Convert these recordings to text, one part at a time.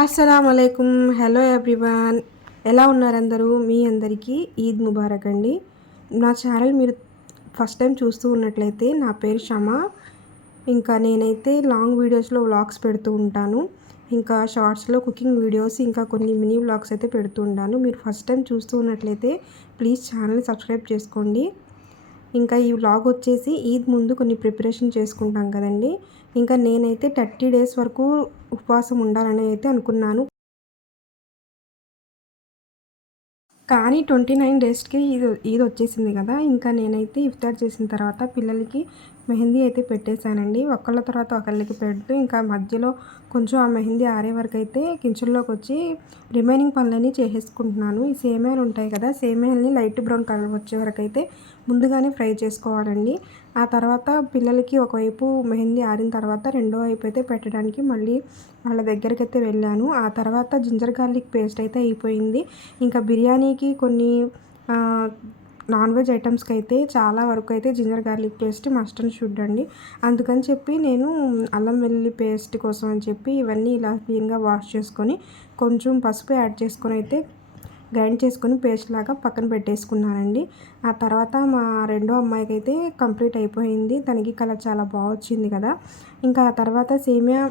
అస్సలం అయికం hello everyone. ఎలా ఉన్నారు అందరూ మీ అందరికీ ఈద్ ముబారక్ అండి. నా ఛానల్ మీరు ఫస్ట్ టైం చూస్తూ ఉన్నట్లయితే నా పేరు షమా. ఇంకా నేనైతే లాంగ్ వీడియోస్లో వ్లాగ్స్ పెడుతూ ఉంటాను. ఇంకా షార్ట్స్లో కుకింగ్ వీడియోస్ ఇంకా కొన్ని మినీ వ్లాగ్స్ అయితే పెడుతూ ఉంటాను. మీరు ఫస్ట్ టైం చూస్తూ ఉన్నట్లయితే ప్లీజ్ ఛానల్ సబ్స్క్రైబ్ చేసుకోండి. ఇంకా ఈ వ్లాగ్ వచ్చేసి ఈద్ ముందు కొన్ని ప్రిపరేషన్ చేసుకుంటాం కదండి. ఇంకా నేనైతే థర్టీ డేస్ వరకు ఉపవాసం ఉండాలని అయితే అనుకున్నాను. కానీ ట్వంటీ నైన్ డేస్కి ఇది ఇది వచ్చేసింది కదా. ఇంకా నేనైతే ఇఫ్తార్ చేసిన తర్వాత పిల్లలకి మెహందీ అయితే పెట్టేశానండి. ఒకళ్ళ తర్వాత ఒకళ్ళకి పెడుతూ ఇంకా మధ్యలో కొంచెం ఆ మెహందీ ఆరే వరకు అయితే కిచెన్లోకి వచ్చి రిమైనింగ్ పనులన్నీ చేసేసుకుంటున్నాను. ఈ సేమియాలు ఉంటాయి కదా సేమియాలని లైట్ బ్రౌన్ కలర్ వచ్చే వరకు అయితే ముందుగానే ఫ్రై చేసుకోవాలండి. ఆ తర్వాత పిల్లలకి ఒకవైపు మెహందీ ఆరిన తర్వాత రెండో వైపు అయితే పెట్టడానికి మళ్ళీ వాళ్ళ దగ్గరికి అయితే వెళ్ళాను. ఆ తర్వాత జింజర్ గార్లిక్ పేస్ట్ అయితే అయిపోయింది. ఇంకా బిర్యానీకి కొన్ని నాన్ వెజ్ ఐటమ్స్కి అయితే చాలా వరకు అయితే ginger garlic paste must and should అండి. అందుకని చెప్పి నేను అల్లం వెల్లుల్లి పేస్ట్ కోసం అని చెప్పి ఇవన్నీ ఇలా క్లీన్గా వాష్ చేసుకొని కొంచెం పసుపు యాడ్ చేసుకొని అయితే గ్రైండ్ చేసుకొని పేస్ట్ లాగా పక్కన పెట్టేసుకున్నానండి. ఆ తర్వాత మా రెండో అమ్మాయికి అయితే కంప్లీట్ అయిపోయింది. తనకి కలర్ చాలా బాగా వచ్చింది కదా. ఇంకా ఆ తర్వాత సేమియా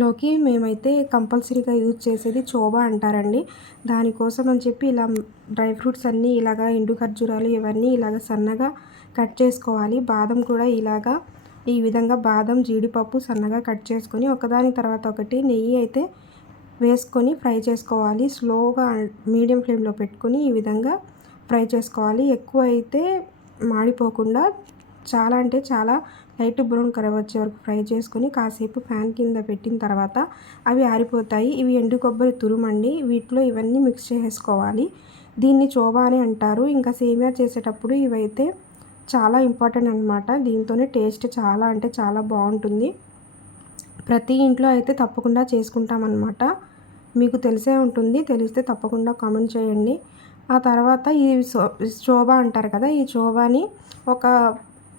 లోకి మేమైతే కంపల్సరీగా యూజ్ చేసేది చోబా అంటారండి. దానికోసం అని చెప్పి ఇలా డ్రై ఫ్రూట్స్ అన్నీ ఇలాగా ఎండు ఖర్జూరాలు ఇవన్నీ ఇలాగ సన్నగా కట్ చేసుకోవాలి. బాదం కూడా ఇలాగా ఈ విధంగా బాదం జీడిపప్పు సన్నగా కట్ చేసుకొని ఒకదాని తర్వాత ఒకటి నెయ్యి అయితే వేసుకొని ఫ్రై చేసుకోవాలి. స్లోగా మీడియం ఫ్లేమ్లో పెట్టుకొని ఈ విధంగా ఫ్రై చేసుకోవాలి. ఎక్కువ అయితే మాడిపోకుండా చాలా అంటే చాలా లైట్ బ్రౌన్ కలర్ వచ్చే వరకు ఫ్రై చేసుకొని కాసేపు ఫ్యాన్ కింద పెట్టిన తర్వాత అవి ఆరిపోతాయి. ఇవి ఎండు కొబ్బరి తురుమండి. వీటిలో ఇవన్నీ మిక్స్ చేసుకోవాలి. దీన్ని చోబా అని అంటారు. ఇంకా సేమియా చేసేటప్పుడు ఇవైతే చాలా ఇంపార్టెంట్ అనమాట దీంతోనే టేస్ట్ చాలా అంటే చాలా బాగుంటుంది. ప్రతి ఇంట్లో అయితే తప్పకుండా చేసుకుంటామన్నమాట మీకు తెలిసే ఉంటుంది. తెలిస్తే తప్పకుండా కామెంట్ చేయండి. ఆ తర్వాత ఈ శోభ అంటారు కదా ఈ శోభాని ఒక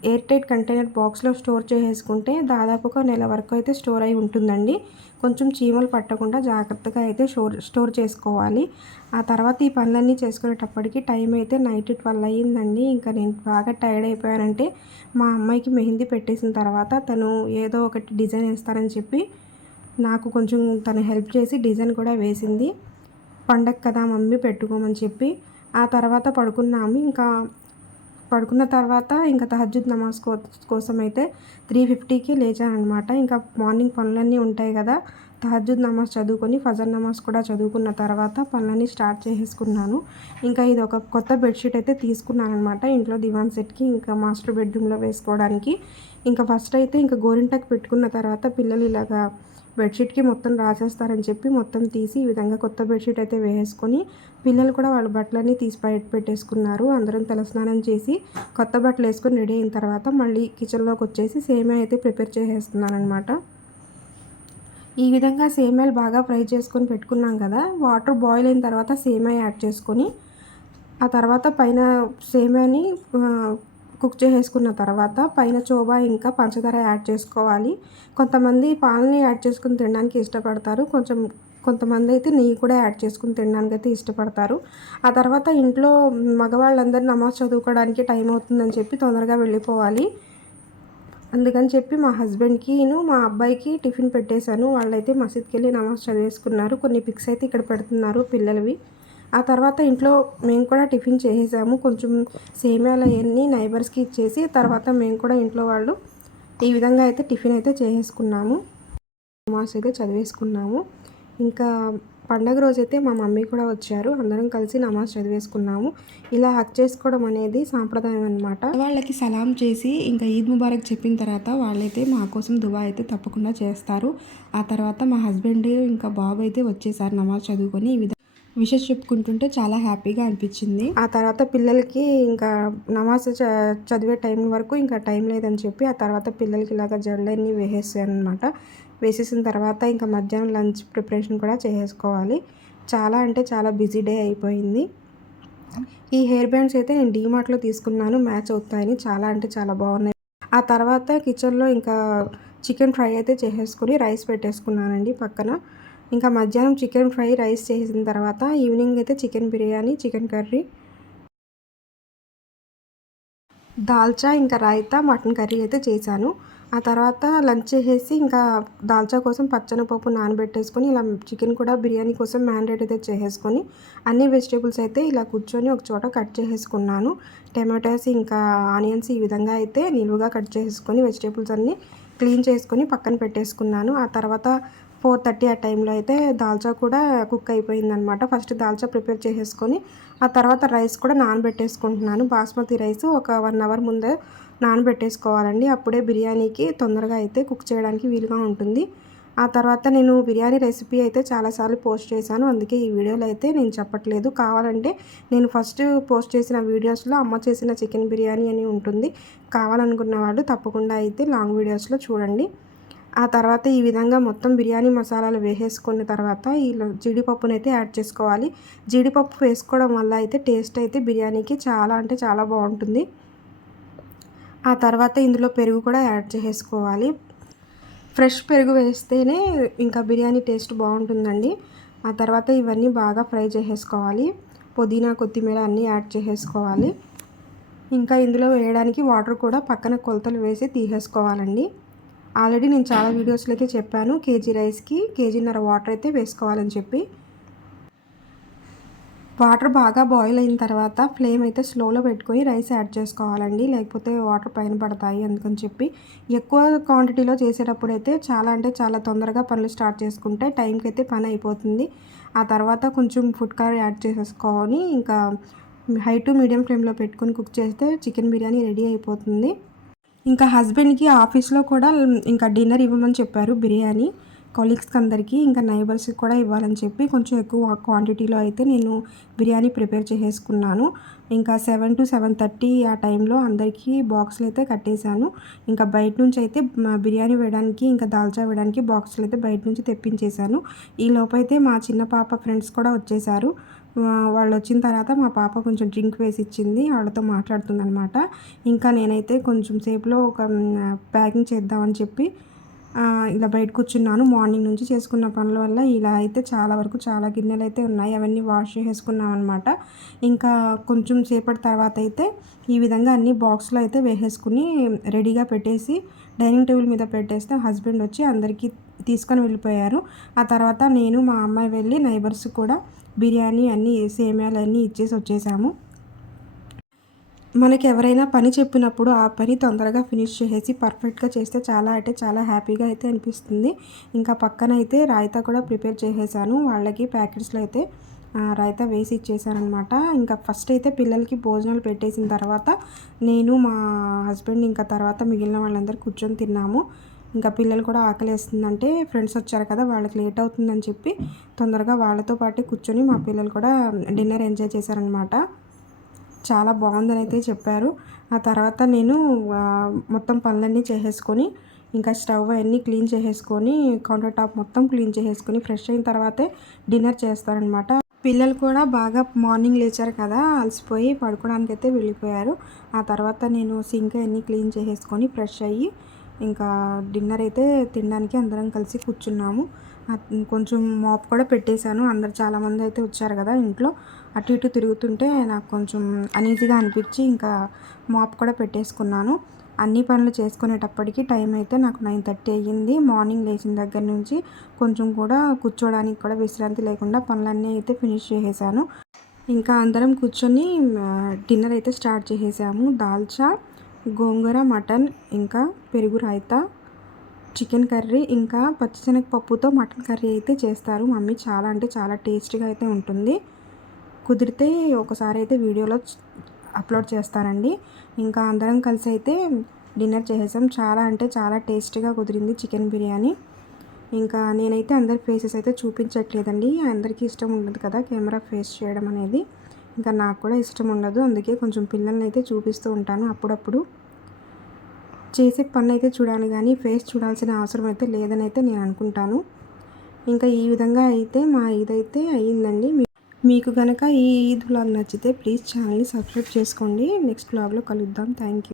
ఎయిర్ టైట్ కంటైనర్ బాక్స్లో స్టోర్ చేసేసుకుంటే దాదాపుగా నెల వరకు అయితే స్టోర్ అయి ఉంటుందండి. కొంచెం చీమలు పట్టకుండా జాగ్రత్తగా అయితే స్టోర్ స్టోర్ చేసుకోవాలి. ఆ తర్వాత ఈ పనులన్నీ చేసుకునేటప్పటికి టైం అయితే నైట్ ట్వెల్వ్ అయ్యిందండి. ఇంకా నేను బాగా టైర్డ్ అయిపోయానంటే మా అమ్మాయికి మెహందీ పెట్టేసిన తర్వాత తను ఏదో ఒకటి డిజైన్ వేస్తారని చెప్పి నాకు కొంచెం తను హెల్ప్ చేసి డిజైన్ కూడా వేసింది. పండగ కదా మమ్మీ పెట్టుకోమని చెప్పి. ఆ తర్వాత పడుకున్నాము. ఇంకా పడుకున్న తర్వాత ఇంకా తహజుద్ నమాజ్ కో కోసం అయితే త్రీ ఫిఫ్టీకి లేచానమాట ఇంకా మార్నింగ్ పనులన్నీ ఉంటాయి కదా తహజుద్ నమాజ్ చదువుకొని ఫజర్ నమాజ్ కూడా చదువుకున్న తర్వాత పనులన్నీ స్టార్ట్ చేసేసుకున్నాను. ఇంకా ఇది ఒక కొత్త బెడ్షీట్ అయితే తీసుకున్నాను అనమాట ఇంట్లో దివాన్ సెట్కి ఇంకా మాస్టర్ బెడ్రూమ్లో వేసుకోవడానికి. ఇంకా ఫస్ట్ అయితే ఇంకా గోరింటాకు పెట్టుకున్న తర్వాత పిల్లలు ఇలాగా బెడ్షీట్కి మొత్తం రాసేస్తారని చెప్పి మొత్తం తీసి ఈ విధంగా కొత్త బెడ్షీట్ అయితే వేసుకొని పిల్లలు కూడా వాళ్ళ బట్టలన్నీ తీసి బయట పెట్టేసుకున్నారు. అందరం తలస్నానం చేసి కొత్త బట్టలు వేసుకొని రెడీ అయిన తర్వాత మళ్ళీ కిచెన్లోకి వచ్చేసి సేమియా అయితే ప్రిపేర్ చేసేస్తున్నాను అనమాట ఈ విధంగా సేమ్యాలు బాగా ఫ్రై చేసుకొని పెట్టుకున్నాం కదా వాటర్ బాయిల్ అయిన తర్వాత సేమ్యా యాడ్ చేసుకొని ఆ తర్వాత పైన సేమ్యాని కుక్ చేసేసుకున్న తర్వాత పైన చోబా ఇంకా పంచదార యాడ్ చేసుకోవాలి. కొంతమంది పాలని యాడ్ చేసుకుని తినడానికి ఇష్టపడతారు. కొంచెం కొంతమంది అయితే నెయ్యి కూడా యాడ్ చేసుకుని తినడానికి అయితే ఇష్టపడతారు. ఆ తర్వాత ఇంట్లో మగవాళ్ళందరూ నమాజ్ చదువుకోవడానికి టైం అవుతుందని చెప్పి తొందరగా వెళ్ళిపోవాలి. అందుకని చెప్పి మా హస్బెండ్కి నేను మా అబ్బాయికి టిఫిన్ పెట్టేశాను. వాళ్ళైతే మసీద్కి వెళ్ళి నమాజ్ చదివేసుకున్నారు. కొన్ని పిక్స్ అయితే ఇక్కడ పెడుతున్నారు పిల్లలవి. ఆ తర్వాత ఇంట్లో మేము కూడా టిఫిన్ చేసేసాము. కొంచెం సేమ్యాలు అవన్నీ నైబర్స్కి ఇచ్చేసి తర్వాత మేము కూడా ఇంట్లో వాళ్ళు ఈ విధంగా అయితే టిఫిన్ అయితే చేసేసుకున్నాము. నమాజ్ అయితే చదివేసుకున్నాము. ఇంకా పండగ రోజైతే మా మమ్మీ కూడా వచ్చారు. అందరం కలిసి నమాజ్ చదివేసుకున్నాము. ఇలా హక్ చేసుకోవడం అనేది సాంప్రదాయం అనమాట వాళ్ళకి సలాం చేసి ఇంకా ఈద్ ముబారక్ చెప్పిన తర్వాత వాళ్ళైతే మా కోసం దువా అయితే తప్పకుండా చేస్తారు. ఆ తర్వాత మా హస్బెండ్ ఇంకా బాబు అయితే వచ్చేసారు నమాజ్ చదువుకొని. ఈ విధంగా విషెస్ చెప్పుకుంటుంటే చాలా హ్యాపీగా అనిపించింది. ఆ తర్వాత పిల్లలకి ఇంకా నమాజ్ చదివే టైం వరకు ఇంకా టైం లేదని చెప్పి ఆ తర్వాత పిల్లలకి ఇలాగ జడలన్నీ వేసేసాను అనమాట వేసేసిన తర్వాత ఇంకా మధ్యాహ్నం లంచ్ ప్రిపరేషన్ కూడా చేసేసుకోవాలి చాలా అంటే చాలా బిజీ డే అయిపోయింది. ఈ హెయిర్ బ్యాండ్స్ అయితే నేను డీమార్ట్లో తీసుకున్నాను మ్యాచ్ అవుతాయని. చాలా అంటే చాలా బాగున్నాయి. ఆ తర్వాత కిచెన్లో ఇంకా చికెన్ ఫ్రై అయితే చేసేసుకొని రైస్ పెట్టేసుకున్నానండి పక్కన. ఇంకా మధ్యాహ్నం చికెన్ ఫ్రై రైస్ చేసిన తర్వాత ఈవినింగ్ అయితే chicken biryani chicken curry. Dalcha ఇంకా రాయితా మటన్ కర్రీ అయితే చేశాను. ఆ తర్వాత లంచ్ చేసేసి ఇంకా దాల్చా కోసం పచ్చనపప్పు నానబెట్టేసుకొని ఇలా చికెన్ కూడా బిర్యానీ కోసం మ్యారినేట్ అయితే చేసేసుకొని అన్ని వెజిటేబుల్స్ అయితే ఇలా కూర్చొని ఒక చోట కట్ చేసేసుకున్నాను. టమాటోస్ ఇంకా ఆనియన్స్ ఈ విధంగా అయితే నిలువుగా కట్ చేసేసుకొని వెజిటేబుల్స్ అన్నీ క్లీన్ చేసుకొని పక్కన పెట్టేసుకున్నాను. ఆ తర్వాత ఫోర్ థర్టీ ఆ టైంలో అయితే దాల్చా కూడా కుక్ అయిపోయిందనమాట ఫస్ట్ దాల్చా ప్రిపేర్ చేసేసుకొని ఆ తర్వాత రైస్ కూడా నానబెట్టేసుకుంటున్నాను. బాస్మతి రైస్ ఒక వన్ అవర్ ముందే నానబెట్టేసుకోవాలండి. అప్పుడే బిర్యానీకి తొందరగా అయితే కుక్ చేయడానికి వీలుగా ఉంటుంది. ఆ తర్వాత నేను బిర్యానీ రెసిపీ అయితే చాలాసార్లు పోస్ట్ చేశాను. అందుకే ఈ వీడియోలో అయితే నేను చెప్పట్లేదు. కావాలంటే నేను ఫస్ట్ పోస్ట్ చేసిన వీడియోస్లో అమ్మ చేసిన చికెన్ బిర్యానీ అని ఉంటుంది. కావాలనుకున్న వాళ్ళు తప్పకుండా అయితే లాంగ్ వీడియోస్లో చూడండి. ఆ తర్వాత ఈ విధంగా మొత్తం బిర్యానీ మసాలాలు వేసేసుకున్న తర్వాత ఈ జీడిపప్పును అయితే యాడ్ చేసుకోవాలి. జీడిపప్పు వేసుకోవడం వల్ల అయితే టేస్ట్ అయితే బిర్యానీకి చాలా అంటే చాలా బాగుంటుంది. ఆ తర్వాత ఇందులో పెరుగు కూడా యాడ్ చేసుకోవాలి ఫ్రెష్ పెరుగు వేస్తేనే ఇంకా బిర్యానీ టేస్ట్ బాగుంటుందండి. ఆ తర్వాత ఇవన్నీ బాగా ఫ్రై చేసేసుకోవాలి. పుదీనా కొత్తిమీర అన్నీ యాడ్ చేసేసుకోవాలి. ఇంకా ఇందులో వేయడానికి వాటర్ కూడా పక్కన కొలతలు వేసి తీసేసుకోవాలండి. ఆల్రెడీ నేను చాలా వీడియోస్లో అయితే చెప్పాను కేజీ రైస్కి కేజీన్నర వాటర్ అయితే వేసుకోవాలని చెప్పి. వాటర్ బాగా బాయిల్ అయిన తర్వాత ఫ్లేమ్ అయితే స్లోలో పెట్టుకొని రైస్ యాడ్ చేసుకోవాలండి లేకపోతే వాటర్ పైన పడతాయి అందుకని చెప్పి. ఎక్కువ క్వాంటిటీలో చేసేటప్పుడు అయితే చాలా అంటే చాలా తొందరగా పనులు స్టార్ట్ చేసుకుంటే టైంకి అయితే పని అయిపోతుంది. ఆ తర్వాత కొంచెం ఫుడ్ కలర్ యాడ్ చేసేసుకొని ఇంకా హై టు మీడియం ఫ్లేమ్లో పెట్టుకొని కుక్ చేస్తే చికెన్ బిర్యానీ రెడీ అయిపోతుంది. ఇంకా హస్బెండ్కి ఆఫీస్లో కూడా ఇంకా డిన్నర్ ఇవ్వమని చెప్పారు బిర్యానీ. కొలీగ్స్కి అందరికీ ఇంకా నైబర్స్కి కూడా ఇవ్వాలని చెప్పి కొంచెం ఎక్కువ క్వాంటిటీలో అయితే నేను బిర్యానీ ప్రిపేర్ చేసేసుకున్నాను. ఇంకా సెవెన్ టు సెవెన్ థర్టీ ఆ టైంలో అందరికీ బాక్సులు అయితే కట్టేశాను. ఇంకా బయట నుంచి అయితే బిర్యానీ వేయడానికి ఇంకా దాల్చా వేయడానికి బాక్సులు అయితే బయట నుంచి తెప్పించేశాను. ఈ లోపైతే మా చిన్న పాప ఫ్రెండ్స్ కూడా వచ్చేసారు వాళ్ళు వచ్చిన తర్వాత మా పాప కొంచెం డ్రింక్ వేసి ఇచ్చింది. వాళ్ళతో మాట్లాడుతుందనమాట ఇంకా నేనైతే కొంచెం సేపులో ఒక ప్యాకింగ్ చేద్దామని చెప్పి ఇలా బయట కూర్చున్నాను. మార్నింగ్ నుంచి చేసుకున్న పనుల వల్ల ఇలా అయితే చాలా వరకు చాలా గిన్నెలు అయితే ఉన్నాయి. అవన్నీ వాష్ చేసుకున్నాం అనమాట ఇంకా కొంచెం సేపటి తర్వాత అయితే ఈ విధంగా అన్ని బాక్స్లో అయితే వేసేసుకుని రెడీగా పెట్టేసి డైనింగ్ టేబుల్ మీద పెట్టేస్తే హస్బెండ్ వచ్చి అందరికీ తీసుకొని వెళ్ళిపోయారు. ఆ తర్వాత నేను మా అమ్మాయి వెళ్ళి నైబర్స్ కూడా బిర్యానీ అన్నీ సేమ్యాలు అన్నీ ఇచ్చేసి వచ్చేసాము. మనకి ఎవరైనా పని చెప్పినప్పుడు ఆ పని తొందరగా ఫినిష్ చేసేసి పర్ఫెక్ట్గా చేస్తే చాలా అంటే చాలా హ్యాపీగా అయితే అనిపిస్తుంది. ఇంకా పక్కన అయితే రాయితా కూడా ప్రిపేర్ చేసేసాను. వాళ్ళకి ప్యాకెట్స్లో అయితే రాయితా వేసి ఇచ్చేసానమాట ఇంకా ఫస్ట్ అయితే పిల్లలకి భోజనాలు పెట్టేసిన తర్వాత నేను మా హస్బెండ్ ఇంకా తర్వాత మిగిలిన వాళ్ళందరూ కూర్చొని తిన్నాము. ఇంకా పిల్లలు కూడా ఆకలి వేస్తుందంటే ఫ్రెండ్స్ వచ్చారు కదా వాళ్ళకి లేట్ అవుతుందని చెప్పి తొందరగా వాళ్ళతో పాటు కూర్చొని మా పిల్లలు కూడా డిన్నర్ ఎంజాయ్ చేశారనమాట చాలా బాగుందని అయితే చెప్పారు. ఆ తర్వాత నేను మొత్తం పనులన్నీ చేసేసుకొని ఇంకా స్టవ్ అన్నీ క్లీన్ చేసేసుకొని కౌంటర్ టాప్ మొత్తం క్లీన్ చేసేసుకొని ఫ్రెష్ అయిన తర్వాతే డిన్నర్ చేస్తారనమాట పిల్లలు కూడా బాగా మార్నింగ్ లేచారు కదా అలసిపోయి పడుకోవడానికి అయితే వెళ్ళిపోయారు. ఆ తర్వాత నేను సింక్ అన్నీ క్లీన్ చేసేసుకొని ఫ్రెష్ అయ్యి ఇంకా డిన్నర్ అయితే తినడానికి అందరం కలిసి కూర్చున్నాము. కొంచెం మాప్ కూడా పెట్టేశాను. అందరు చాలామంది అయితే వచ్చారు కదా ఇంట్లో. అటు ఇటు తిరుగుతుంటే నాకు కొంచెం అనీజీగా అనిపించి ఇంకా మాప్ కూడా పెట్టేసుకున్నాను. అన్ని పనులు చేసుకునేటప్పటికి టైం అయితే నాకు నైన్ థర్టీ అయ్యింది. మార్నింగ్ లేచిన దగ్గర నుంచి కొంచెం కూడా కూర్చోడానికి కూడా విశ్రాంతి లేకుండా పనులన్నీ అయితే ఫినిష్ చేసేసాను. ఇంకా అందరం కూర్చొని డిన్నర్ అయితే స్టార్ట్ చేసేసాము. దాల్చా గోంగూర మటన్ ఇంకా పెరుగు రాయితా చికెన్ కర్రీ ఇంకా పచ్చిశనగపప్పుతో మటన్ కర్రీ అయితే చేస్తారు. మమ్మీ చాలా అంటే చాలా టేస్టీగా అయితే ఉంటుంది. కుదిరితే ఒకసారి అయితే వీడియోలో అప్లోడ్ చేస్తానండి. ఇంకా అందరం కలిసి అయితే డిన్నర్ చేసేసాం. చాలా అంటే చాలా టేస్టీగా కుదిరింది చికెన్ బిర్యానీ. ఇంకా నేనైతే అందరి ఫేసెస్ అయితే చూపించట్లేదండి. అందరికీ ఇష్టం ఉండదు కదా కెమెరా ఫేస్ చేయడం అనేది. ఇంకా నాకు కూడా ఇష్టం ఉండదు. అందుకే కొంచెం పిల్లల్ని అయితే చూపిస్తూ ఉంటాను అప్పుడప్పుడు. చేసే పని అయితే చూడాలి కానీ ఫేస్ చూడాల్సిన అవసరం అయితే లేదని అయితే నేను అనుకుంటాను. ఇంకా ఈ విధంగా అయితే మా ఇదైతే అయ్యిందండి. మీకు కనుక ఈ ఈద్ బ్లాగ్ నచ్చితే ప్లీజ్ ఛానల్ని సబ్స్క్రైబ్ చేసుకోండి. నెక్స్ట్ బ్లాగ్లో కలుద్దాం. Thank you.